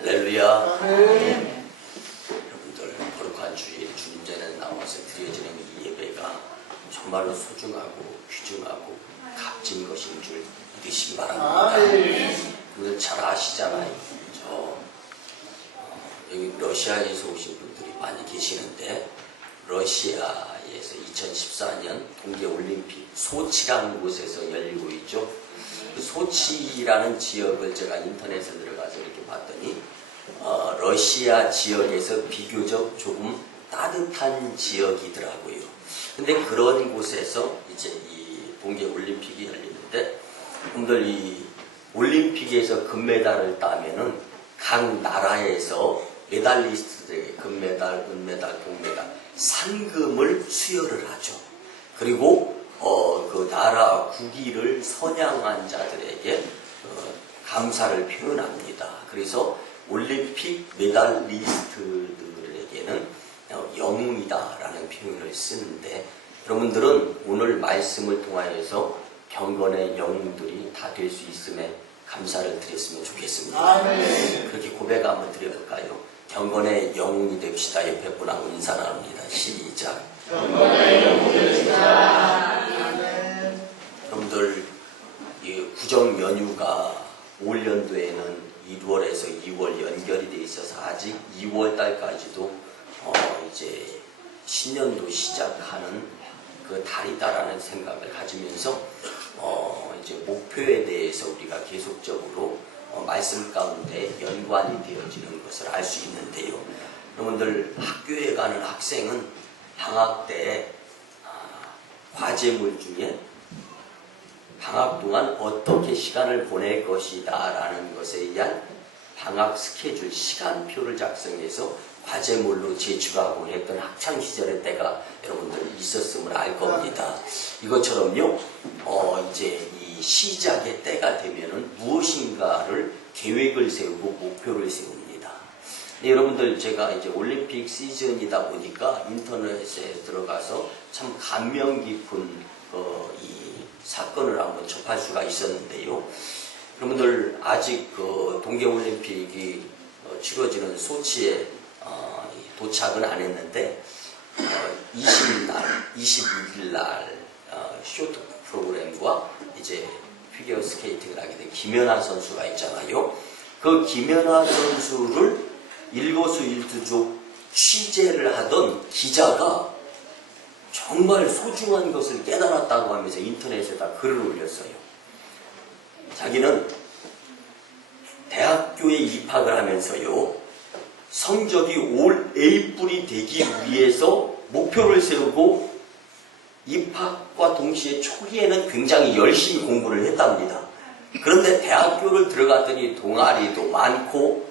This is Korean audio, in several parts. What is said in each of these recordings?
할렐루야. 여러분들 거룩한 주일 주님 전에 나와서 드려지는 이 예배가 정말로 소중하고 귀중하고 값진 것인 줄 믿으시기 바랍니다. 여러분들 잘 아시잖아요. 여기 러시아에서 오신 분들이 많이 계시는데, 러시아에서 2014년 동계올림픽 소치라는 곳에서 열리고 있죠. 그 소치라는 지역을 제가 인터넷에 들어가서 이렇게 봤더니 러시아 지역에서 비교적 조금 따뜻한 지역이더라고요. 근데 그런 곳에서 이제 이 동계올림픽이 열리는데, 여러분들 이 올림픽에서 금메달을 따면은 각 나라에서 메달리스트들에게 금메달, 은메달, 동메달, 상금을 수여를 하죠. 그리고 그 나라 국위를 선양한 자들에게 감사를 표현합니다. 그래서 올림픽 메달리스트들에게는 영웅이다라는 표현을 쓰는데, 여러분들은 오늘 말씀을 통하여서 경건의 영웅들이 다 될 수 있음에 감사를 드렸으면 좋겠습니다. 그렇게 고백 한번 드려볼까요? 경건의 영웅이 됩시다. 옆에 분하고 인사 나눕니다. 시작. 경건의 영웅이 됩시다. 여러분들 이 구정 연휴가 올 연도에는 1월에서 2월 연결이 돼 있어서 아직 2월 달까지도 이제 신년도 시작하는 그 달이다라는 생각을 가지면서 이제 목표에 대해서 우리가 계속적으로 말씀 가운데 연관이 되어지는 것을 알 수 있는데요. 여러분들 학교에 가는 학생은 방학 때 과제물 중에 방학 동안 어떻게 시간을 보낼 것이다 라는 것에 대한 방학 스케줄, 시간표를 작성해서 과제물로 제출하고 했던 학창시절의 때가 여러분들 있었음을 알 겁니다. 이것처럼요, 이제 이 시작의 때가 되면은 무엇인가를 계획을 세우고 목표를 세웁니다. 여러분들 제가 이제 올림픽 시즌이다 보니까 인터넷에 들어가서 참 감명 깊은 이 사건을 한번 접할 수가 있었는데요. 여러분들 아직 그 동계올림픽이 치러지는 소치에 도착은 안 했는데 21일 날 쇼트 프로그램과 이제 피겨 스케이팅을 하게 된 김연아 선수가 있잖아요. 그 김연아 선수를 일거수일투족 취재를 하던 기자가 정말 소중한 것을 깨달았다고 하면서 인터넷에다 글을 올렸어요. 자기는 대학교에 입학을 하면서요, 성적이 올 A뿔이 되기 위해서 목표를 세우고 입학과 동시에 초기에는 굉장히 열심히 공부를 했답니다. 그런데 대학교를 들어갔더니 동아리도 많고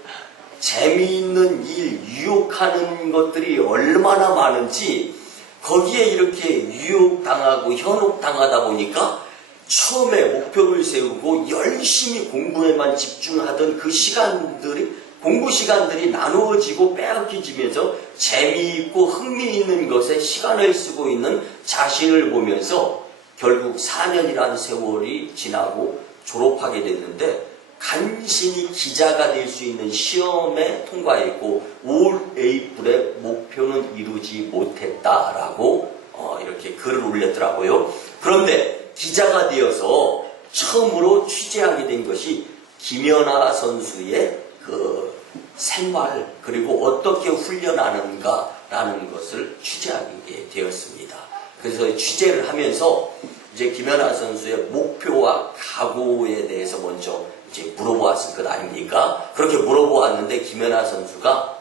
재미있는 일, 유혹하는 것들이 얼마나 많은지, 거기에 이렇게 유혹당하고 현혹당하다 보니까 처음에 목표를 세우고 열심히 공부에만 집중하던 그 시간들이, 공부 시간들이 나누어지고 빼앗기면서 재미있고 흥미있는 것에 시간을 쓰고 있는 자신을 보면서 결국 4년이라는 세월이 지나고 졸업하게 됐는데, 간신히 기자가 될 수 있는 시험에 통과했고 올 A뿔의 목표는 이루지 못했다라고 이렇게 글을 올렸더라고요. 그런데 기자가 되어서 처음으로 취재하게 된 것이 김연아 선수의 그 생활, 그리고 어떻게 훈련하는가라는 것을 취재하게 되었습니다. 그래서 취재를 하면서 이제 김연아 선수의 목표와 각오에 대해서 먼저 이제 물어보았을 것 아닙니까? 그렇게 물어보았는데 김연아 선수가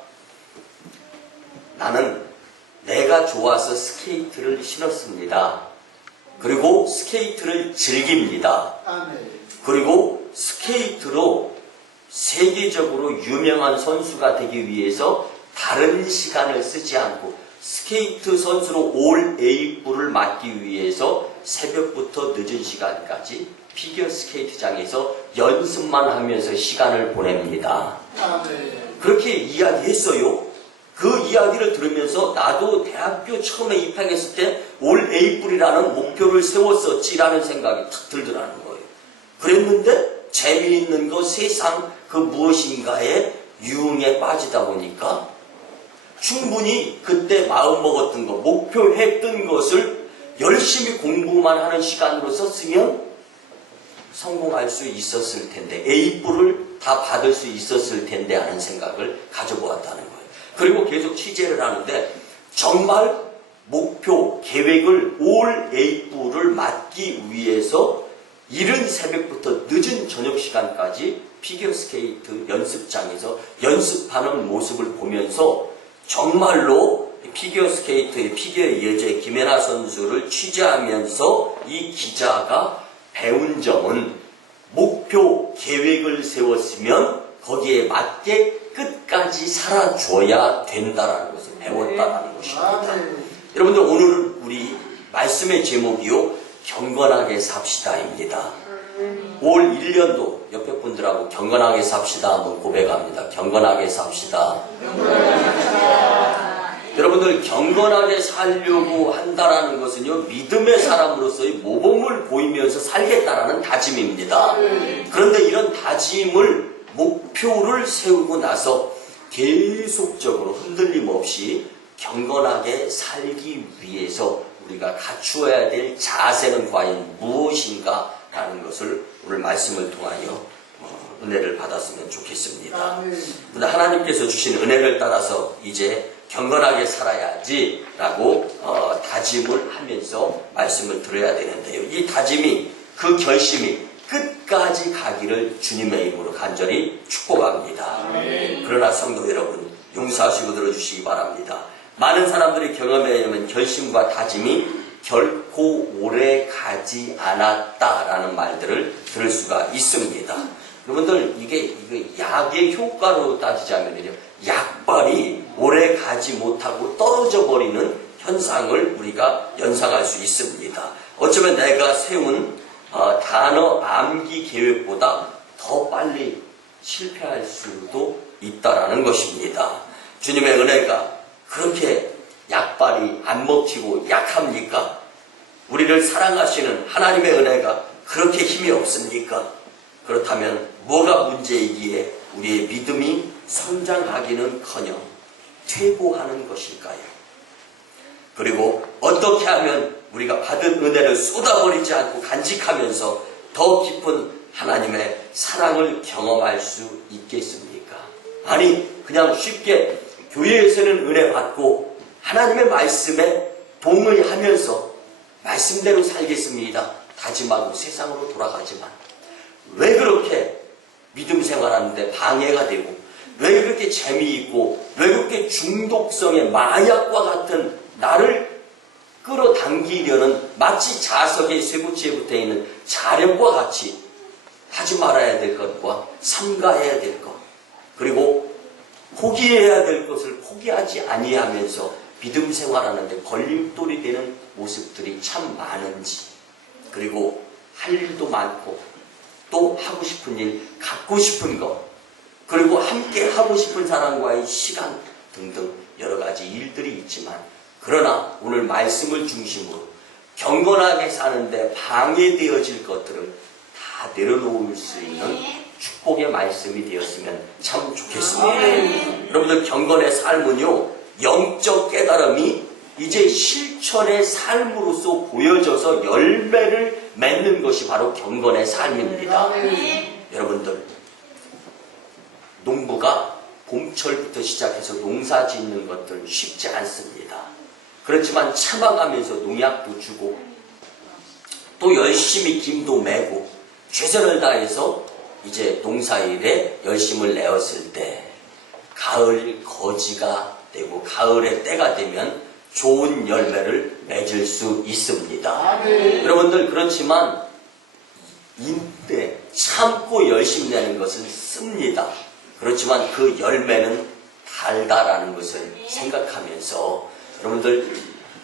나는 내가 좋아서 스케이트를 신었습니다. 그리고 스케이트를 즐깁니다. 그리고 스케이트로 세계적으로 유명한 선수가 되기 위해서 다른 시간을 쓰지 않고 스케이트 선수로 올 A뿔을 맞기 위해서 새벽부터 늦은 시간까지 피겨 스케이트장에서 연습만 하면서 시간을 보냅니다. 그렇게 이야기했어요. 그 이야기를 들으면서 나도 대학교 처음에 입학했을 때 올 A뿔이라는 목표를 세웠었지라는 생각이 탁 들더라는 거예요. 그랬는데 재미있는 거, 세상 그 무엇인가에 유흥에 빠지다 보니까 충분히 그때 마음먹었던 것, 목표했던 것을 열심히 공부만 하는 시간으로 썼으면 성공할 수 있었을 텐데, A뿔을 다 받을 수 있었을 텐데 하는 생각을 가져보았다는 거예요. 그리고 계속 취재를 하는데 정말 목표, 계획을 올 A뿔을 맞기 위해서 이른 새벽부터 늦은 저녁 시간까지 피겨스케이트 연습장에서 연습하는 모습을 보면서 정말로 피겨스케이트의 피겨의 여제 김연아 선수를 취재하면서 이 기자가 배운 점은 목표, 계획을 세웠으면 거기에 맞게 끝까지 살아줘야 된다는 것을 배웠다는 것입니다. 여러분들, 오늘은 우리 말씀의 제목이요, 경건하게 삽시다입니다. 올 1년도 옆에 분들하고 경건하게 삽시다 한번 고백합니다. 경건하게 삽시다. 여러분들, 경건하게 살려고 한다라는 것은요, 믿음의 사람으로서의 모범을 보이면서 살겠다라는 다짐입니다. 그런데 이런 다짐을, 목표를 세우고 나서 계속적으로 흔들림 없이 경건하게 살기 위해서 우리가 갖추어야 될 자세는 과연 무엇인가 라는 것을 오늘 말씀을 통하여 은혜를 받았으면 좋겠습니다. 근데 하나님께서 주신 은혜를 따라서 이제 경건하게 살아야지 라고 다짐을 하면서 말씀을 들어야 되는데요. 이 다짐이, 그 결심이 끝까지 가기를 주님의 이름으로 간절히 축복합니다. 그러나 성도 여러분, 용서하시고 들어주시기 바랍니다. 많은 사람들이 경험에 의하면 결심과 다짐이 결코 오래 가지 않았다라는 말들을 들을 수가 있습니다. 여러분들, 이게 약의 효과로 따지자면요, 약발이 오래 가지 못하고 떨어져 버리는 현상을 우리가 연상할 수 있습니다. 어쩌면 내가 세운 단어 암기 계획보다 더 빨리 실패할 수도 있다라는 것입니다. 주님의 은혜가 그렇게 약발이 안 먹히고 약합니까? 우리를 사랑하시는 하나님의 은혜가 그렇게 힘이 없습니까? 그렇다면 뭐가 문제이기에 우리의 믿음이 성장하기는커녕 퇴보하는 것일까요? 그리고 어떻게 하면 우리가 받은 은혜를 쏟아버리지 않고 간직하면서 더 깊은 하나님의 사랑을 경험할 수 있겠습니까? 아니, 그냥 쉽게 교회에서는 은혜 받고 하나님의 말씀에 동의하면서 말씀대로 살겠습니다 다짐하고 세상으로 돌아가지만, 왜 그렇게 믿음 생활하는데 방해가 되고, 왜 그렇게 재미있고, 왜 그렇게 중독성의 마약과 같은 나를 끌어당기려는, 마치 자석의 쇠구치에 붙어있는 자력과 같이 하지 말아야 될 것과 삼가해야 될 것, 그리고 포기해야 될 것을 포기하지 아니하면서 믿음 생활하는데 걸림돌이 되는 모습들이 참 많은지, 그리고 할 일도 많고 또 하고 싶은 일, 갖고 싶은 것, 그리고 함께 하고 싶은 사람과의 시간 등등 여러 가지 일들이 있지만, 그러나 오늘 말씀을 중심으로 경건하게 사는데 방해되어질 것들을 다 내려놓을 수 있는 축복의 말씀이 되었으면 참 좋겠습니다. 여러분들, 경건의 삶은요, 영적 깨달음이 이제 실천의 삶으로서 보여져서 열매를 맺는 것이 바로 경건의 삶입니다. 여러분들, 농부가 봄철부터 시작해서 농사 짓는 것들 쉽지 않습니다. 그렇지만 참아가면서 농약도 주고 또 열심히 김도 메고 최선을 다해서 이제 농사일에 열심을 내었을 때 가을 거지가 되고 가을의 때가 되면 좋은 열매를 맺을 수 있습니다. 여러분들, 그렇지만 인내, 참고 열심히 내는 것은 씁니다. 그렇지만 그 열매는 달다라는 것을 생각하면서 여러분들,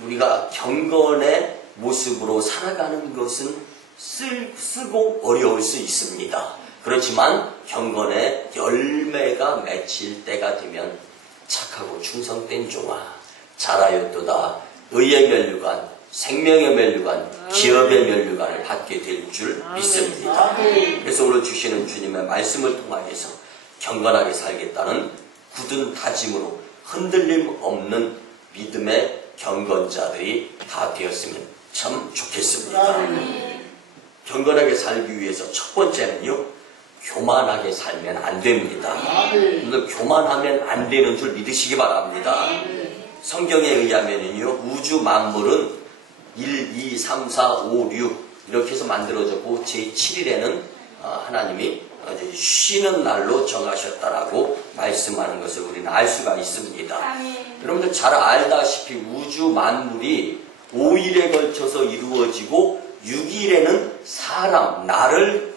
우리가 경건의 모습으로 살아가는 것은 쓰고 어려울 수 있습니다. 그렇지만 경건의 열매가 맺힐 때가 되면 착하고 충성된 종아, 잘하였도다 의의 면류관, 생명의 면류관, 기업의 면류관을 받게 될 줄 믿습니다. 그래서 오늘 주시는 주님의 말씀을 통하여서 경건하게 살겠다는 굳은 다짐으로 흔들림 없는 믿음의 경건자들이 다 되었으면 참 좋겠습니다. 경건하게 살기 위해서 첫 번째는요, 교만하게 살면 안 됩니다. 근데 교만하면 안 되는 줄 믿으시기 바랍니다. 성경에 의하면요, 우주 만물은 1, 2, 3, 4, 5, 6 이렇게 해서 만들어졌고 제7일에는 하나님이 쉬는 날로 정하셨다라고 말씀하는 것을 우리는 알 수가 있습니다. 여러분들 잘 알다시피 우주 만물이 5일에 걸쳐서 이루어지고 6일에는 사람, 나를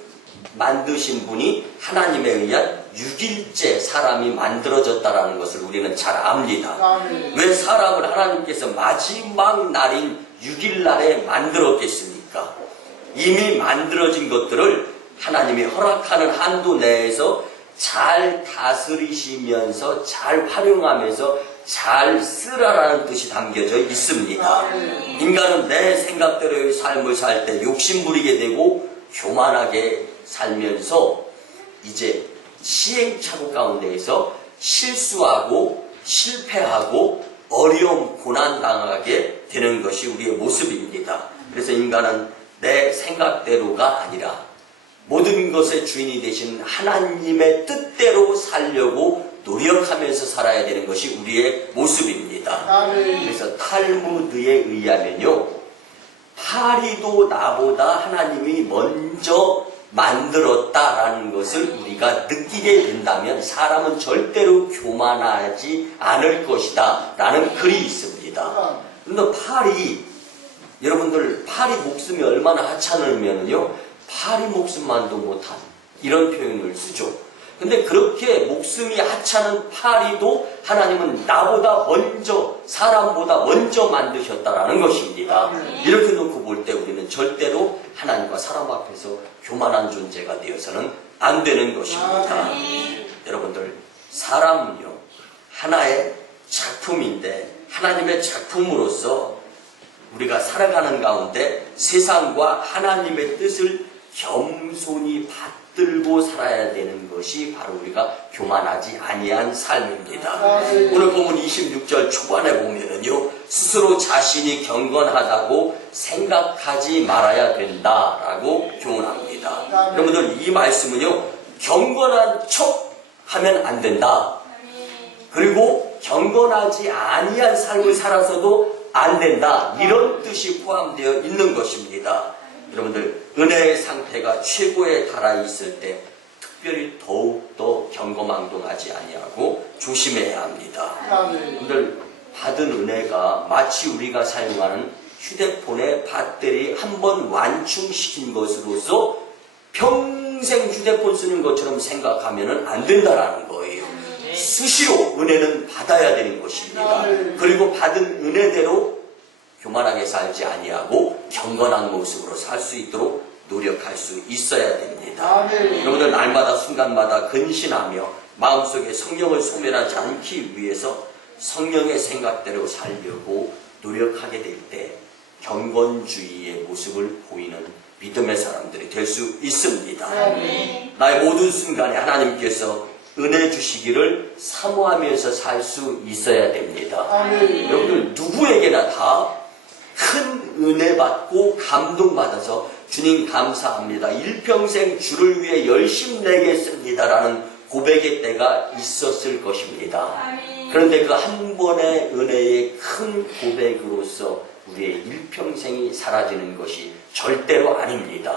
만드신 분이 하나님에 의한 6일째 사람이 만들어졌다라는 것을 우리는 잘 압니다. 왜 사람을 하나님께서 마지막 날인 6일 날에 만들었겠습니까? 이미 만들어진 것들을 하나님이 허락하는 한도 내에서 잘 다스리시면서 잘 활용하면서 잘 쓰라라는 뜻이 담겨져 있습니다. 인간은 내 생각대로의 삶을 살 때 욕심부리게 되고 교만하게 살면서 이제 시행착오 가운데에서 실수하고 실패하고 어려움, 고난 당하게 되는 것이 우리의 모습입니다. 그래서 인간은 내 생각대로가 아니라 모든 것의 주인이 되신 하나님의 뜻대로 살려고 노력하면서 살아야 되는 것이 우리의 모습입니다. 그래서 탈무드에 의하면요, 파리도 나보다 하나님이 먼저 만들었다라는 것을 우리가 느끼게 된다면 사람은 절대로 교만하지 않을 것이다 라는 글이 있습니다. 그런데 여러분들 파리 목숨이 얼마나 하찮으면요, 파리 목숨만도 못한 이런 표현을 쓰죠. 근데 그렇게 목숨이 하찮은 파리도 하나님은 나보다 먼저, 사람보다 먼저 만드셨다라는 것입니다. 이렇게 놓고 볼 때 우리는 절대로 하나님과 사람 앞에서 교만한 존재가 되어서는 안 되는 것입니다. 여러분들, 사람은요, 하나의 작품인데 하나님의 작품으로서 우리가 살아가는 가운데 세상과 하나님의 뜻을 겸손히 받들고 살아야 되는 것이 바로 우리가 교만하지 아니한 삶입니다. 오늘 본문 26절 초반에 보면은요, 스스로 자신이 경건하다고 생각하지 말아야 된다라고 교훈합니다. 여러분들, 이 말씀은요, 경건한 척 하면 안 된다. 그리고 경건하지 아니한 삶을 살아서도 안 된다, 이런 뜻이 포함되어 있는 것입니다. 여러분들, 은혜의 상태가 최고에 달아 있을 때 특별히 더욱더 경거망동하지 아니하고 조심해야 합니다. 여러분들, 받은 은혜가 마치 우리가 사용하는 휴대폰의 배터리 한번 완충시킨 것으로서 평생 휴대폰 쓰는 것처럼 생각하면 안 된다라는 거예요. 수시로 은혜는 받아야 되는 것입니다. 그리고 받은 은혜대로 교만하게 살지 아니하고 경건한 모습으로 살 수 있도록 노력할 수 있어야 됩니다. 여러분들, 날마다 순간마다 근신하며 마음속에 성령을 소멸하지 않기 위해서 성령의 생각대로 살려고 노력하게 될 때 경건주의의 모습을 보이는 믿음의 사람들이 될 수 있습니다. 나의 모든 순간에 하나님께서 은혜 주시기를 사모하면서 살 수 있어야 됩니다. 여러분들, 누구에게나 다 큰 은혜 받고 감동받아서 주님 감사합니다, 일평생 주를 위해 열심 내겠습니다 라는 고백의 때가 있었을 것입니다. 그런데 그 한 번의 은혜의 큰 고백으로서 우리의 일평생이 사라지는 것이 절대로 아닙니다.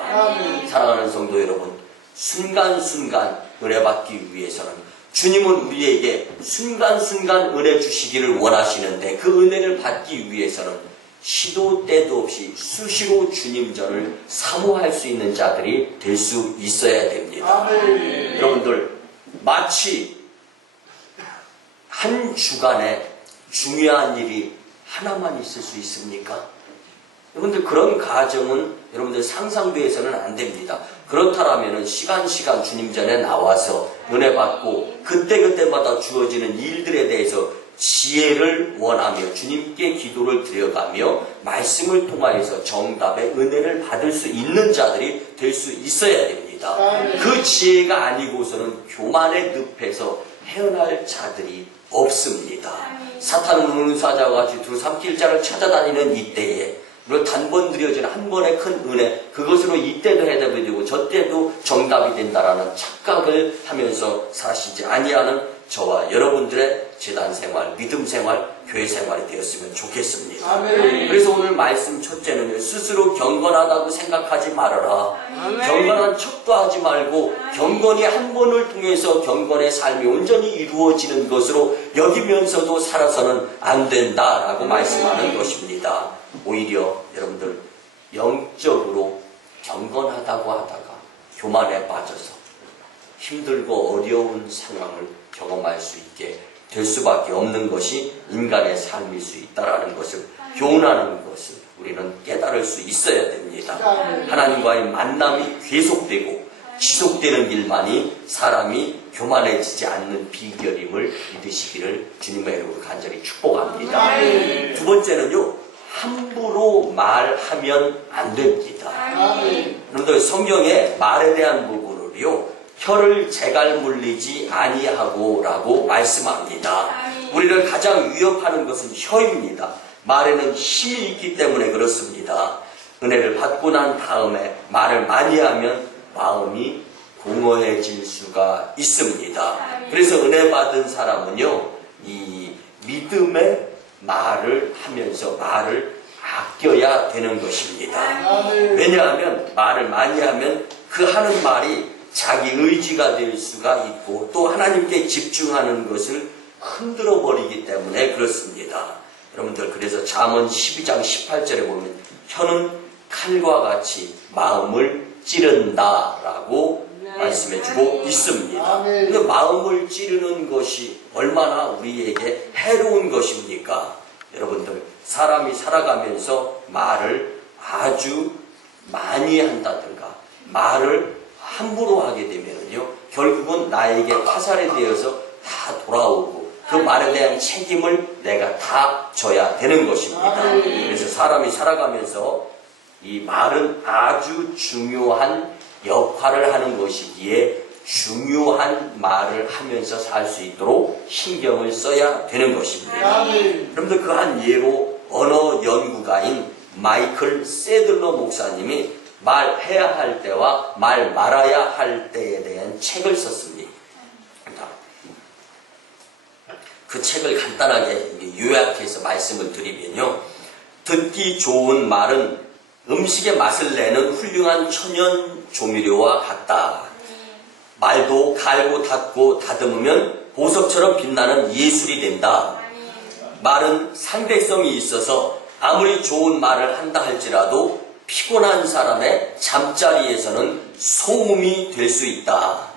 사랑하는 성도 여러분, 순간순간 은혜 받기 위해서는 주님은 우리에게 순간순간 은혜 주시기를 원하시는데, 그 은혜를 받기 위해서는 시도 때도 없이 수시로 주님 전을 사모할 수 있는 자들이 될 수 있어야 됩니다. 여러분들, 마치 한 주간에 중요한 일이 하나만 있을 수 있습니까? 여러분들, 그런 가정은 여러분들 상상도 해서는 안 됩니다. 그렇다면 시간 주님 전에 나와서 은혜 받고 그때그때마다 주어지는 일들에 대해서 지혜를 원하며 주님께 기도를 드려가며 말씀을 통하여서 정답의 은혜를 받을 수 있는 자들이 될 수 있어야 됩니다. 것입니다. 그 지혜가 아니고서는 교만의 늪에서 헤어날 자들이 없습니다. 사탄은 은사자와 같이 두루삼킬 자를 찾아다니는 이때에 우리가 단번 드려지는 한 번의 큰 은혜, 그것으로 이때도 해답이 되고 저때도 정답이 된다라는 착각을 하면서 사시지 아니하는 저와 여러분들의 제단 생활, 믿음 생활, 교회 생활이 되었으면 좋겠습니다. 아멘. 그래서 오늘 말씀 첫째는 스스로 경건하다고 생각하지 말아라. 아멘. 경건한 척도 하지 말고 경건이 한 번을 통해서 경건의 삶이 온전히 이루어지는 것으로 여기면서도 살아서는 안 된다라고 말씀하는 것입니다. 오히려 여러분들 영적으로 경건하다고 하다가 교만에 빠져서 힘들고 어려운 상황을 경험할 수 있게 될 수밖에 없는 것이 인간의 삶일 수 있다는 것을 교훈하는 것을 우리는 깨달을 수 있어야 됩니다. 하나님과의 만남이 계속되고 지속되는 일만이 사람이 교만해지지 않는 비결임을 믿으시기를 주님의 이름으로 간절히 축복합니다. 두 번째는요, 함부로 말하면 안 됩니다. 여러분들 성경에 말에 대한 부분을요, 혀를 재갈 물리지 아니하고 라고 말씀합니다. 우리를 가장 위협하는 것은 혀입니다. 말에는 힘이 있기 때문에 그렇습니다. 은혜를 받고 난 다음에 말을 많이 하면 마음이 공허해질 수가 있습니다. 그래서 은혜 받은 사람은요, 이 믿음의 말을 하면서 말을 아껴야 되는 것입니다. 왜냐하면 말을 많이 하면 그 하는 말이 자기 의지가 될 수가 있고 또 하나님께 집중하는 것을 흔들어 버리기 때문에 그렇습니다. 여러분들 그래서 잠언 12장 18절에 보면 혀는 칼과 같이 마음을 찌른다라고 말씀해주고 있습니다. 근데 마음을 찌르는 것이 얼마나 우리에게 해로운 것입니까? 여러분들 사람이 살아가면서 말을 아주 많이 한다든가 말을 함부로 하게 되면요, 결국은 나에게 화살이 되어서 다 돌아오고 그 말에 대한 책임을 내가 다 져야 되는 것입니다. 그래서 사람이 살아가면서 이 말은 아주 중요한 역할을 하는 것이기에 중요한 말을 하면서 살 수 있도록 신경을 써야 되는 것입니다. 여러분들 그 한 예로 언어 연구가인 마이클 세들러 목사님이 말해야 할 때와 말 말아야 할 때에 대한 책을 썼습니다. 그 책을 간단하게 요약해서 말씀을 드리면요, 듣기 좋은 말은 음식의 맛을 내는 훌륭한 천연 조미료와 같다. 말도 갈고 닦고 다듬으면 보석처럼 빛나는 예술이 된다. 말은 상대성이 있어서 아무리 좋은 말을 한다 할지라도 피곤한 사람의 잠자리에서는 소음이 될 수 있다.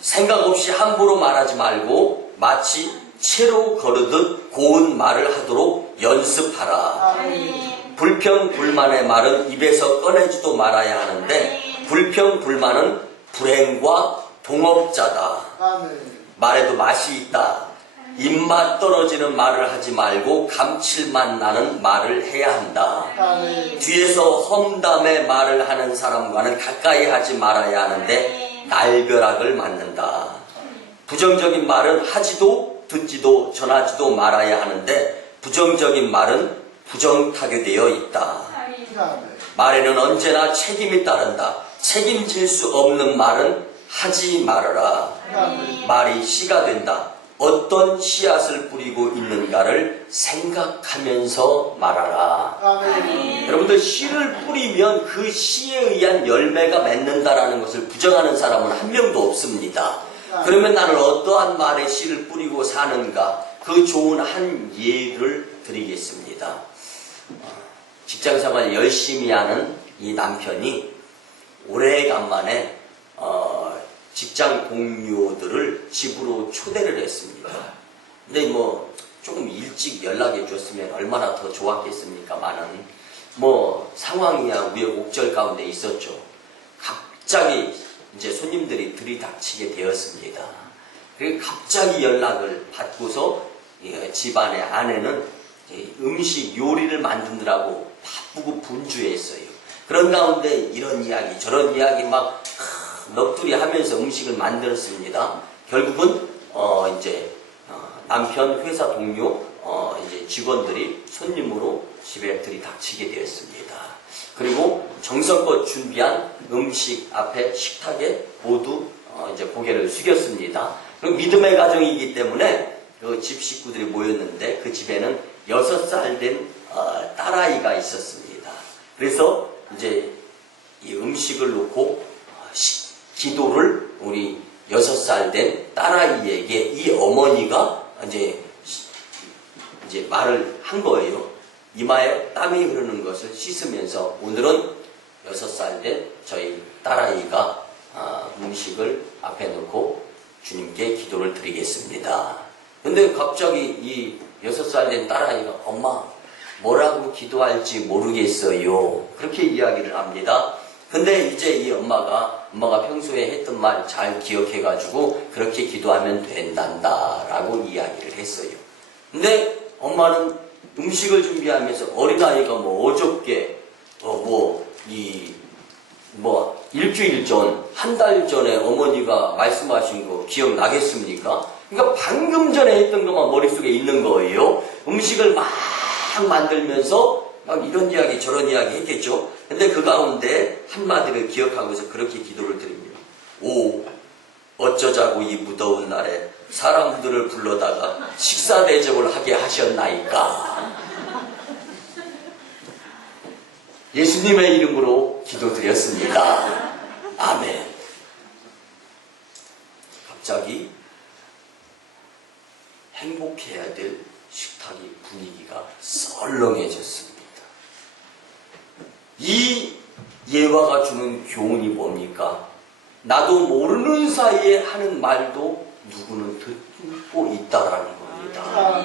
생각 없이 함부로 말하지 말고 마치 채로 거르듯 고운 말을 하도록 연습하라. 불평불만의 말은 입에서 꺼내지도 말아야 하는데 불평불만은 불행과 동업자다. 말에도 맛이 있다. 입맛 떨어지는 말을 하지 말고 감칠맛 나는 말을 해야 한다. 뒤에서 험담의 말을 하는 사람과는 가까이 하지 말아야 하는데 날벼락을 맞는다. 부정적인 말은 하지도 듣지도 전하지도 말아야 하는데 부정적인 말은 부정타격되어 있다. 말에는 언제나 책임이 따른다. 책임질 수 없는 말은 하지 말아라. 말이 씨가 된다. 어떤 씨앗을 뿌리고 있는가를 생각하면서 말하라. 여러분들 씨를 뿌리면 그 씨에 의한 열매가 맺는다라는 것을 부정하는 사람은 한 명도 없습니다. 그러면 나는 어떠한 말에 씨를 뿌리고 사는가? 그 좋은 한 예를 드리겠습니다. 직장생활 열심히 하는 이 남편이 오래간만에 직장 동료들을 집으로 초대를 했습니다. 근데 뭐 조금 일찍 연락해 줬으면 얼마나 더 좋았겠습니까만은 뭐 상황이야 우여곡절 가운데 있었죠. 갑자기 이제 손님들이 들이닥치게 되었습니다. 그리고 갑자기 연락을 받고서 집안의 아내는 음식 요리를 만드느라고 바쁘고 분주했어요. 그런 가운데 이런 이야기 저런 이야기 막 넋두리 하면서 음식을 만들었습니다. 결국은 남편 회사 동료 이제 직원들이 손님으로 집에 들이닥치게 되었습니다. 그리고 정성껏 준비한 음식 앞에 식탁에 모두 이제 고개를 숙였습니다. 그리고 믿음의 가정이기 때문에 그 집 식구들이 모였는데 그 집에는 6살 된 딸아이가 있었습니다. 그래서 이제 이 음식을 놓고 기도를 우리 6살 된 딸아이에게 이 어머니가 이제 말을 한 거예요. 이마에 땀이 흐르는 것을 씻으면서 오늘은 6살 된 저희 딸아이가 음식을 앞에 놓고 주님께 기도를 드리겠습니다. 근데 갑자기 이 6살 된 딸아이가 엄마 뭐라고 기도할지 모르겠어요. 그렇게 이야기를 합니다. 근데 이제 이 엄마가 평소에 했던 말 잘 기억해가지고 그렇게 기도하면 된단다 라고 이야기를 했어요. 근데 엄마는 음식을 준비하면서 어린아이가 어저께 일주일 전, 한 달 전에 어머니가 말씀하신 거 기억나겠습니까? 그러니까 방금 전에 했던 것만 머릿속에 있는 거예요. 음식을 막 만들면서 막 이런 이야기 저런 이야기 했겠죠. 근데 그 가운데 한마디를 기억하고서 그렇게 기도를 드립니다. 오, 어쩌자고 이 무더운 날에 사람들을 불러다가 식사 대접을 하게 하셨나이까. 예수님의 이름으로 기도드렸습니다. 아멘. 갑자기 행복해야 될 식탁의 분위기가 썰렁해졌습니다. 이 예화가 주는 교훈이 뭡니까? 나도 모르는 사이에 하는 말도 누구는 듣고 있다라는 겁니다.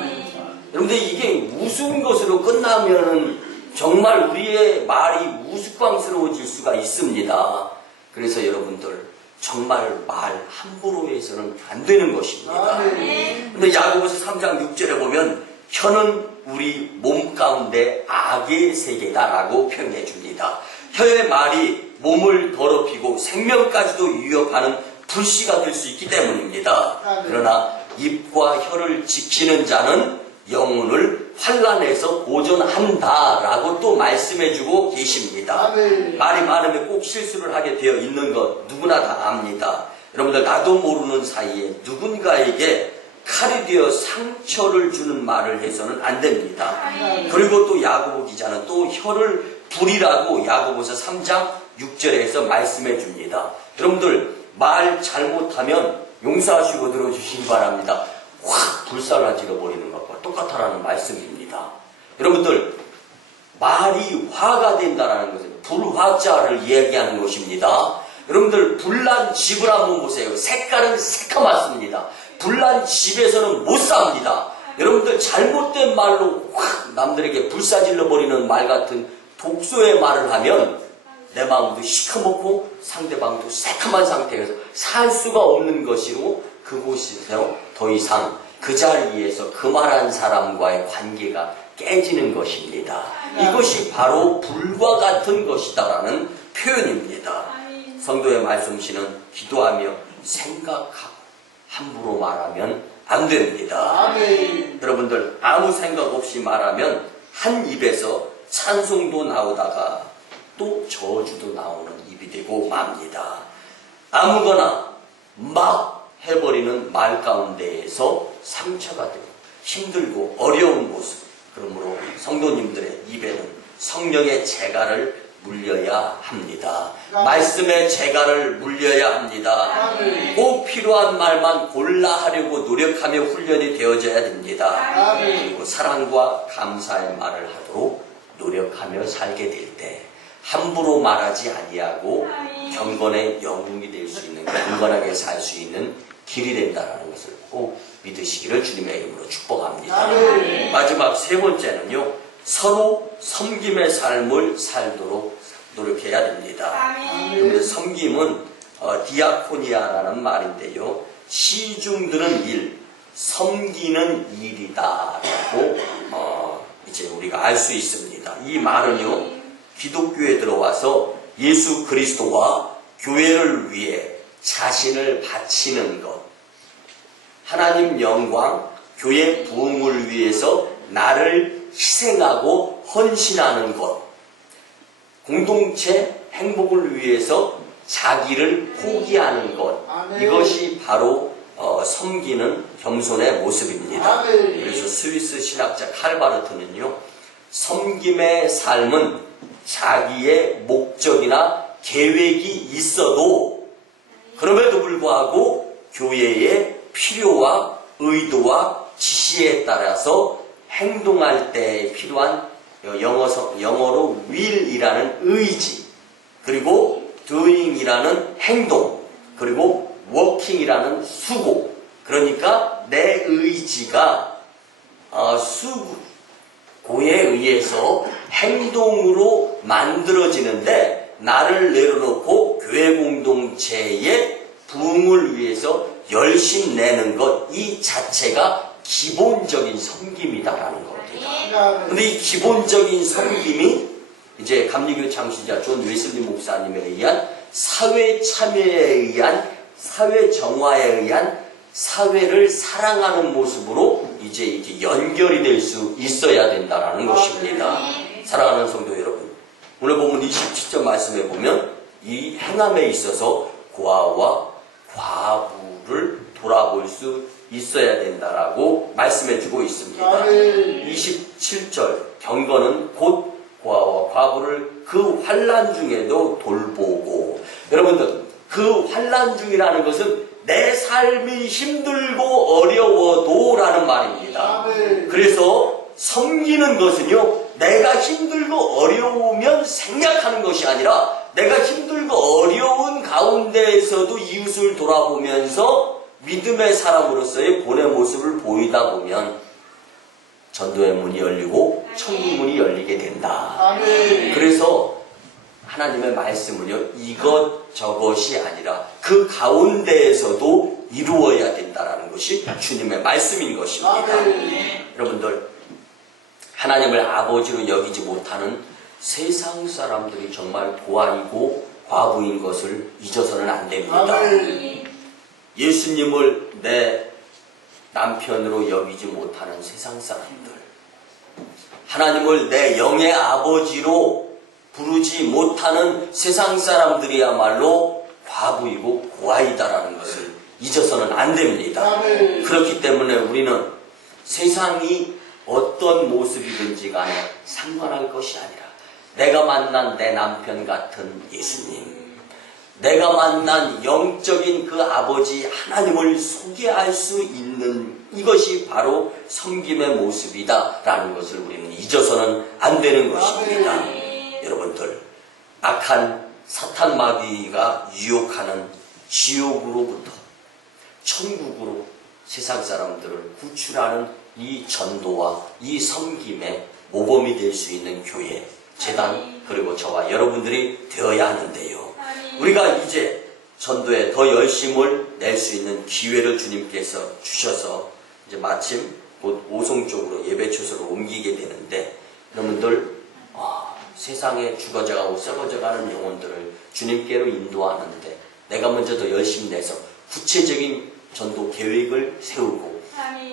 여러분들 이게 우스운 것으로 끝나면은 정말 우리의 말이 우스꽝스러워질 수가 있습니다. 그래서 여러분들 정말 말 함부로 해서는 안 되는 것입니다. 근데 야고보서 3장 6절에 보면 혀는 우리 몸 가운데 악의 세계다라고 표현해 줍니다. 혀의 말이 몸을 더럽히고 생명까지도 위협하는 불씨가 될 수 있기 때문입니다. 그러나 입과 혀를 지키는 자는 영혼을 환난에서 보존한다라고 또 말씀해주고 계십니다. 말이 많으면 꼭 실수를 하게 되어 있는 것 누구나 다 압니다. 여러분들 나도 모르는 사이에 누군가에게 칼이 되어 상처를 주는 말을 해서는 안 됩니다. 그리고 또 야고보 기자는 또 혀를 불이라고 야고보서 3장 6절에서 말씀해 줍니다. 여러분들 말 잘못하면 용서하시고 들어주시기 바랍니다. 확 불살라질러 버리는 것과 똑같다라는 말씀입니다. 여러분들 말이 화가 된다라는 것은 불화자를 이야기하는 것입니다. 여러분들 불난 집을 한번 보세요. 색깔은 새까맣습니다. 불난 집에서는 못 삽니다. 여러분들 잘못된 말로 확 남들에게 불사질러 버리는 말 같은 독소의 말을 하면 내 마음도 시커멓고 상대방도 새카만 상태에서 살 수가 없는 것이고 그곳에서 더 이상 그 자리에서 그 말한 사람과의 관계가 깨지는 것입니다. 이것이 바로 불과 같은 것이다라는 표현입니다. 성도의 말씀씨는 기도하며 생각하고 함부로 말하면 안 됩니다. 여러분들 아무 생각 없이 말하면 한 입에서 찬송도 나오다가 또 저주도 나오는 입이 되고 맙니다. 아무거나 막 해버리는 말 가운데에서 상처가 되고 힘들고 어려운 모습. 그러므로 성도님들의 입에는 성령의 재갈을 물려야 합니다. 말씀의 재갈을 물려야 합니다. 꼭 필요한 말만 골라 하려고 노력하며 훈련이 되어져야 됩니다. 그리고 사랑과 감사의 말을 하도록 노력하며 살게 될 때 함부로 말하지 아니하고 경건의 영웅이 될 수 있는, 경건하게 살 수 있는 길이 된다는 것을 꼭 믿으시기를 주님의 이름으로 축복합니다. 마지막 세 번째는요, 서로 섬김의 삶을 살도록 노력해야 됩니다. 그런데 섬김은 디아코니아라는 말인데요, 시중드는 일, 섬기는 일이다라고 이제 우리가 알 수 있습니다. 이 말은요, 기독교에 들어와서 예수 그리스도와 교회를 위해 자신을 바치는 것, 하나님 영광, 교회 부흥을 위해서 나를 희생하고 헌신하는 것, 공동체 행복을 위해서 자기를 포기하는 것, 이것이 바로 섬기는 겸손의 모습입니다. 그래서 스위스 신학자 칼바르트는요, 섬김의 삶은 자기의 목적이나 계획이 있어도 그럼에도 불구하고 교회의 필요와 의도와 지시에 따라서 행동할 때 필요한 영어로 will이라는 의지, 그리고 doing이라는 행동, 그리고 working이라는 수고, 그러니까 내 의지가 수고에 의해서 행동으로 만들어지는데 나를 내려놓고 교회 공동체의 부흥을 위해서 열심 내는 것, 이 자체가 기본적인 섬김이다라는 겁니다. 근데 이 기본적인 섬김이 이제 감리교 창시자 존 웨슬리 목사님에 의한 사회 참여에 의한 사회 정화에 의한 사회를 사랑하는 모습으로 이제 이렇게 연결이 될 수 있어야 된다라는 것입니다. 사랑하는 성도 여러분, 오늘 본문 27절 말씀에 보면 이 행함에 있어서 고아와 과부를 돌아볼 수 있어야 된다라고 말씀해 주고 있습니다. 27절 경건은 곧 고아와 과부를 그 환난 중에도 돌보고, 여러분들 그 환난 중이라는 것은 내 삶이 힘들고 어려워도 라는 말입니다. 그래서 섬기는 것은요, 내가 힘들고 어려우면 생략하는 것이 아니라 내가 힘들고 어려운 가운데에서도 이웃을 돌아보면서 믿음의 사람으로서의 본의 모습을 보이다 보면 전도의 문이 열리고 천국 문이 열리게 된다. 그래서 하나님의 말씀은요, 이것저것이 아니라 그 가운데에서도 이루어야 된다라는 것이 주님의 말씀인 것입니다. 여러분들, 하나님을 아버지로 여기지 못하는 세상 사람들이 정말 고아이고 과부인 것을 잊어서는 안 됩니다. 예수님을 내 남편으로 여기지 못하는 세상 사람들, 하나님을 내 영의 아버지로 부르지 못하는 세상 사람들이야말로 과부이고 고아이다라는 것을 잊어서는 안 됩니다. 그렇기 때문에 우리는 세상이 어떤 모습이든지 간에 상관할 것이 아니라 내가 만난 내 남편 같은 예수님, 내가 만난 영적인 그 아버지 하나님을 소개할 수 있는 이것이 바로 섬김의 모습이다 라는 것을 우리는 잊어서는 안 되는 것입니다. 여러분들, 악한 사탄 마귀가 유혹하는 지옥으로부터 천국으로 세상 사람들을 구출하는 이 전도와 이 섬김의 모범이 될 수 있는 교회, 재단, 그리고 저와 여러분들이 되어야 하는데요. 우리가 이제 전도에 더 열심을 낼 수 있는 기회를 주님께서 주셔서 이제 마침 곧 오송 쪽으로 예배 초소를 옮기게 되는데, 여러분들 세상에 죽어져가고 썩어져가는 영혼들을 주님께로 인도하는데 내가 먼저 더 열심히 내서 구체적인 전도 계획을 세우고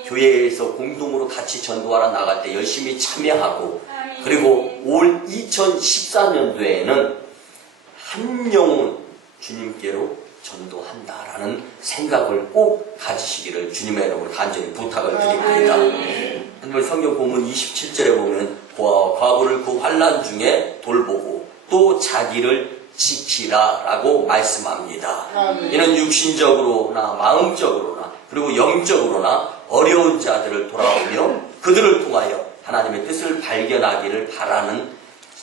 교회에서 공동으로 같이 전도하러 나갈 때 열심히 참여하고, 그리고 올 2014년도에는 한 영혼 주님께로 전도한다라는 생각을 꼭 가지시기를 주님의 이름으로 간절히 부탁을 드립니다. 오늘 성경 본문 27절에 보면 고아와 과부를 그 환난 중에 돌보고 또 자기를 지키라 라고 말씀합니다. 이는 육신적으로나 마음적으로나 그리고 영적으로나 어려운 자들을 돌아오며 그들을 통하여 하나님의 뜻을 발견하기를 바라는,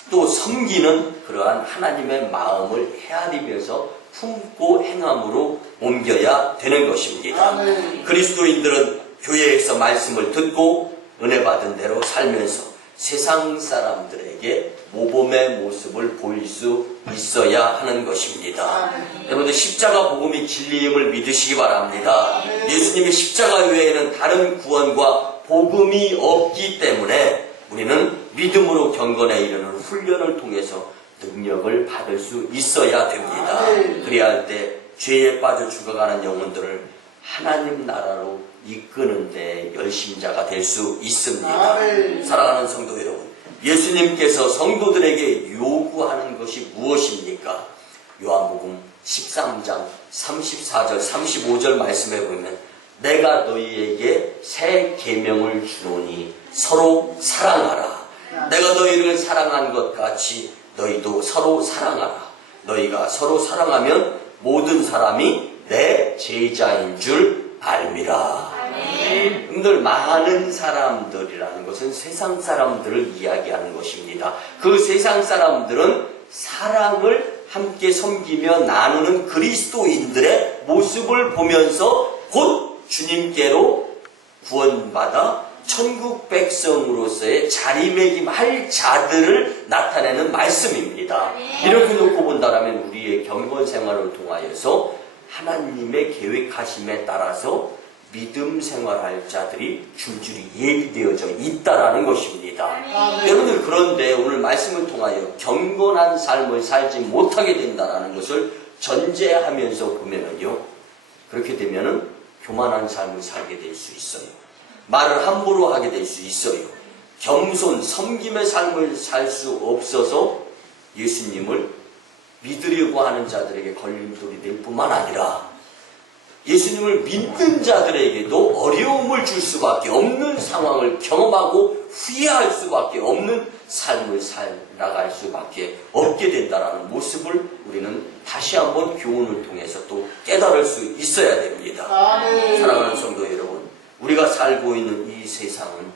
또 섬기는 그러한 하나님의 마음을 헤아리면서 품고 행함으로 옮겨야 되는 것입니다. 그리스도인들은 교회에서 말씀을 듣고 은혜 받은 대로 살면서 세상 사람들에게 모범의 모습을 보일 수 있어야 하는 것입니다. 여러분들, 십자가 복음이 진리임을 믿으시기 바랍니다. 예수님의 십자가 외에는 다른 구원과 복음이 없기 때문에 우리는 믿음으로 경건에 이르는 훈련을 통해서 능력을 받을 수 있어야 됩니다. 그래야 할 때 죄에 빠져 죽어가는 영혼들을 하나님 나라로 이끄는데 열심자가 될 수 있습니다. 사랑하는 성도 여러분, 예수님께서 성도들에게 요구하는 것이 무엇입니까? 요한복음 13장 34절 35절 말씀해 보면 내가 너희에게 새 계명을 주노니 서로 사랑하라. 내가 너희를 사랑한 것 같이 너희도 서로 사랑하라. 너희가 서로 사랑하면 모든 사람이 내 제자인 줄 알미라. 여러분들, 많은 사람들이라는 것은 세상 사람들을 이야기하는 것입니다. 그 세상 사람들은 사랑을 함께 섬기며 나누는 그리스도인들의 모습을 보면서 곧 주님께로 구원받아 천국 백성으로서의 자리매김할 자들을 나타내는 말씀입니다. 이렇게 놓고 본다면 우리의 경건 생활을 통하여서 하나님의 계획하심에 따라서 믿음 생활할 자들이 줄줄이 예비되어져 있다라는 것입니다. 여러분들, 그런데 오늘 말씀을 통하여 경건한 삶을 살지 못하게 된다는 것을 전제하면서 보면은요, 그렇게 되면은 교만한 삶을 살게 될 수 있어요. 말을 함부로 하게 될 수 있어요. 겸손, 섬김의 삶을 살 수 없어서 예수님을 믿으려고 하는 자들에게 걸림돌이 될 뿐만 아니라 예수님을 믿는 자들에게도 어려움을 줄 수밖에 없는 상황을 경험하고 후회할 수밖에 없는 삶을 살아갈 수밖에 없게 된다는 모습을 우리는 다시 한번 교훈을 통해서 또 깨달을 수 있어야 됩니다. 사랑하는 성도 여러분, 우리가 살고 있는 이 세상은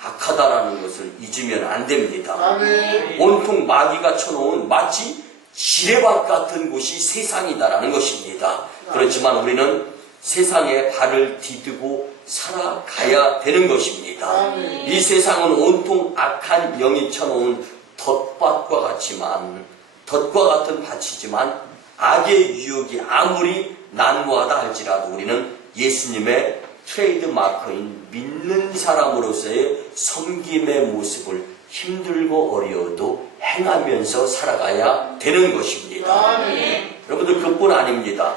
악하다라는 것을 잊으면 안 됩니다. 온통 마귀가 쳐놓은 마치 지뢰밭 같은 곳이 세상이다라는 것입니다. 그렇지만 우리는 세상에 발을 디디고 살아가야 되는 것입니다. 이 세상은 온통 악한 영이 쳐놓은 덫과 같은 밭이지만 악의 유혹이 아무리 난무하다 할지라도 우리는 예수님의 트레이드 마크인 믿는 사람으로서의 섬김의 모습을 힘들고 어려워도 행하면서 살아가야 되는 것입니다. 여러분들, 그뿐 아닙니다.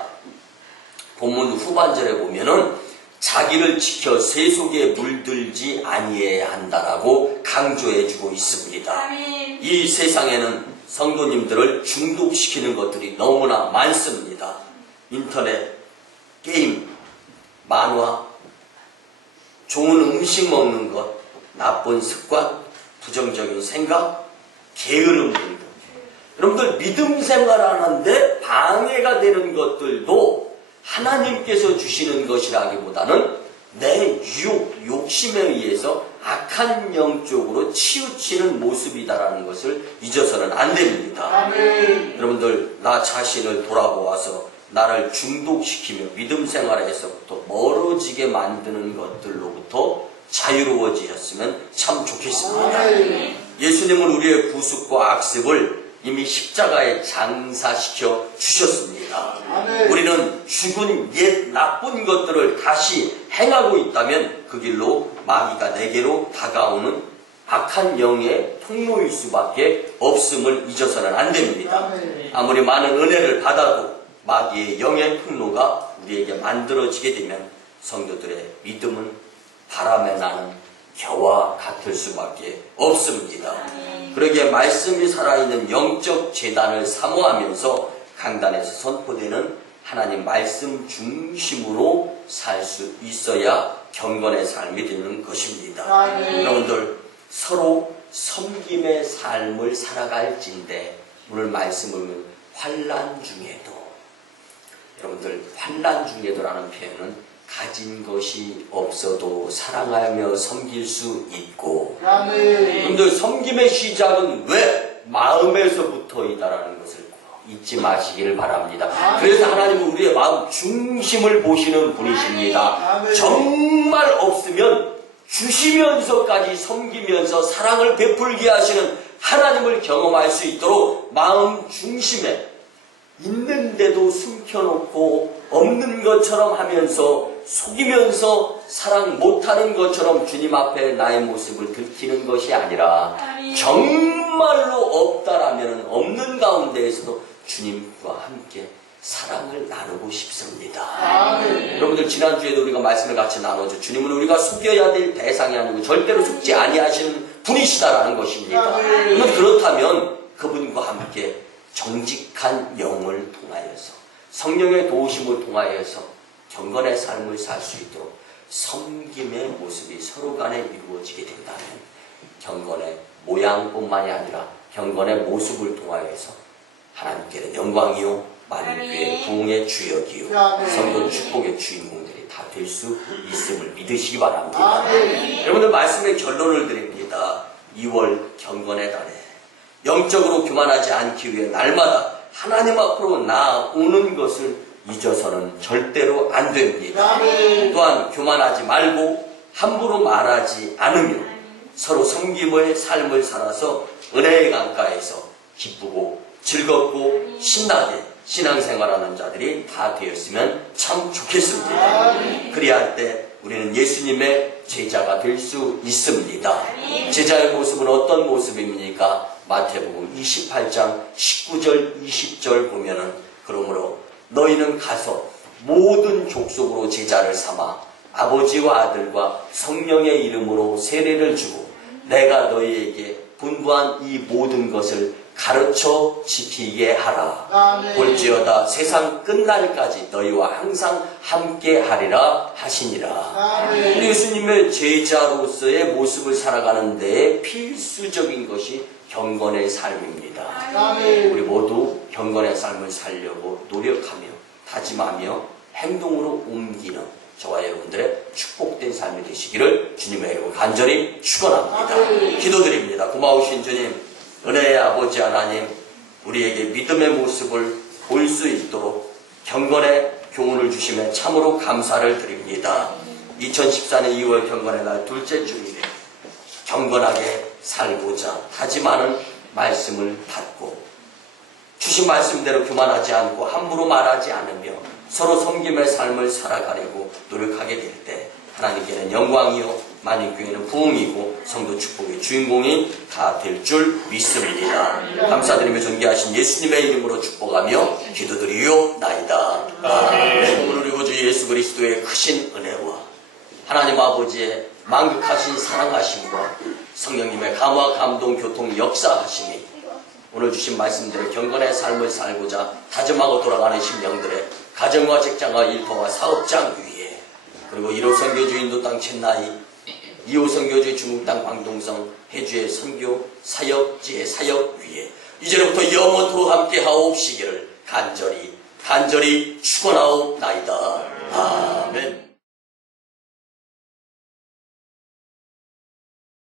본문 후반절에 보면은 자기를 지켜 세속에 물들지 아니해야 한다라고 강조해주고 있습니다. 이 세상에는 성도님들을 중독시키는 것들이 너무나 많습니다. 인터넷, 게임, 만화, 좋은 음식 먹는 것, 나쁜 습관, 부정적인 생각, 게으름 등등. 여러분들, 믿음 생활하는데 방해가 되는 것들도 하나님께서 주시는 것이라기보다는 내 유혹, 욕심에 의해서 악한 영 쪽으로 치우치는 모습이다라는 것을 잊어서는 안 됩니다. 여러분들, 나 자신을 돌아보아서 나를 중독시키며 믿음 생활에서부터 멀어지게 만드는 것들로부터 자유로워지셨으면 참 좋겠습니다. 예수님은 우리의 구속과 악습을 이미 십자가에 장사시켜 주셨습니다. 우리는 죽은 옛 나쁜 것들을 다시 행하고 있다면 그 길로 마귀가 내게로 다가오는 악한 영의 통로일 수밖에 없음을 잊어서는 안 됩니다. 아무리 많은 은혜를 받아도 마귀의 영의 통로가 우리에게 만들어지게 되면 성도들의 믿음은 바람에 나는 겨와 같을 수밖에 없습니다. 그러기에 말씀이 살아있는 영적 재단을 사모하면서 강단에서 선포되는 하나님 말씀 중심으로 살 수 있어야 경건의 삶이 되는 것입니다. 여러분들, 서로 섬김의 삶을 살아갈진데 오늘 말씀을 보면 환난 중에도, 여러분들, 환난 중에도라는 표현은 가진 것이 없어도 사랑하며 섬길 수 있고, 여러분들, 섬김의 시작은 왜 마음에서부터이다라는 것을 잊지 마시기를 바랍니다. 그래서 하나님은 우리의 마음 중심을 보시는 분이십니다. 정말 없으면 주시면서까지 섬기면서 사랑을 베풀게 하시는 하나님을 경험할 수 있도록 마음 중심에 있는데도 숨겨놓고 없는 것처럼 하면서 속이면서 사랑 못하는 것처럼 주님 앞에 나의 모습을 들키는 것이 아니라 정말로 없다라면 없는 가운데에서도 주님과 함께 사랑을 나누고 싶습니다. 여러분들 지난주에도 우리가 말씀을 같이 나누죠. 주님은 우리가 속여야 될 대상이 아니고 절대로 속지 아니하시는 분이시다라는 것입니다. 그렇다면 그분과 함께 정직한 영을 통하여서 성령의 도우심을 통하여서 경건의 삶을 살 수 있도록 섬김의 모습이 서로 간에 이루어지게 된다면 경건의 모양뿐만이 아니라 경건의 모습을 통하여서 하나님께는 영광이요 만유의 부흥의 주역이요 성도 축복의 주인공들이 다 될 수 있음을 믿으시기 바랍니다. 여러분들 말씀의 결론을 드립니다. 2월 경건의 달에 영적으로 교만하지 않기 위해 날마다 하나님 앞으로 나오는 것을 잊어서는 절대로 안 됩니다. 또한 교만하지 말고 함부로 말하지 않으며 서로 섬김의 삶을 살아서 은혜의 강가에서 기쁘고 즐겁고 신나게 신앙생활하는 자들이 다 되었으면 참 좋겠습니다. 그리할 때 우리는 예수님의 제자가 될 수 있습니다. 제자의 모습은 어떤 모습입니까? 마태복음 28장 19절 20절 보면은 그러므로 너희는 가서 모든 족속으로 제자를 삼아 아버지와 아들과 성령의 이름으로 세례를 주고 내가 너희에게 분부한 이 모든 것을 가르쳐 지키게 하라. 볼지어다 세상 끝날까지 너희와 항상 함께 하리라 하시니라. 우리 예수님의 제자로서의 모습을 살아가는 데에 필수적인 것이 경건의 삶입니다. 우리 모두 경건의 삶을 살려고 노력하며 다짐하며 행동으로 옮기는 저와 여러분들의 축복된 삶이 되시기를 주님의 이름으로 간절히 축원합니다. 기도드립니다. 고마우신 주님, 은혜의 아버지 하나님, 우리에게 믿음의 모습을 볼 수 있도록 경건의 교훈을 주시며 참으로 감사를 드립니다. 2014년 2월 경건의 날 둘째 주일에 경건하게 살고자 다짐하는 말씀을 받고 주신 말씀대로 교만하지 않고 함부로 말하지 않으며 서로 섬김의 삶을 살아가려고 노력하게 될 때 하나님께는 영광이요 만인교회는 부흥이고 성도 축복의 주인공이 다 될 줄 믿습니다. 감사드리며 존귀하신 예수님의 이름으로 축복하며 기도드리오나이다. 아멘. 우리 구주 예수 그리스도의 크신 은혜와 하나님 아버지의 만극하신 사랑하심과 성령님의 감화 감동 교통 역사하심이 오늘 주신 말씀대로 경건의 삶을 살고자 다짐하고 돌아가는 심령들의 가정과 직장과 일터와 사업장 위에 그리고 1호 선교주 인도 땅 첸나이 2호 선교주 중국 땅 광동성 해주의 선교 사역지의 사역 위에 이제부터 영원토록 함께 하옵시기를 간절히 축원하옵나이다.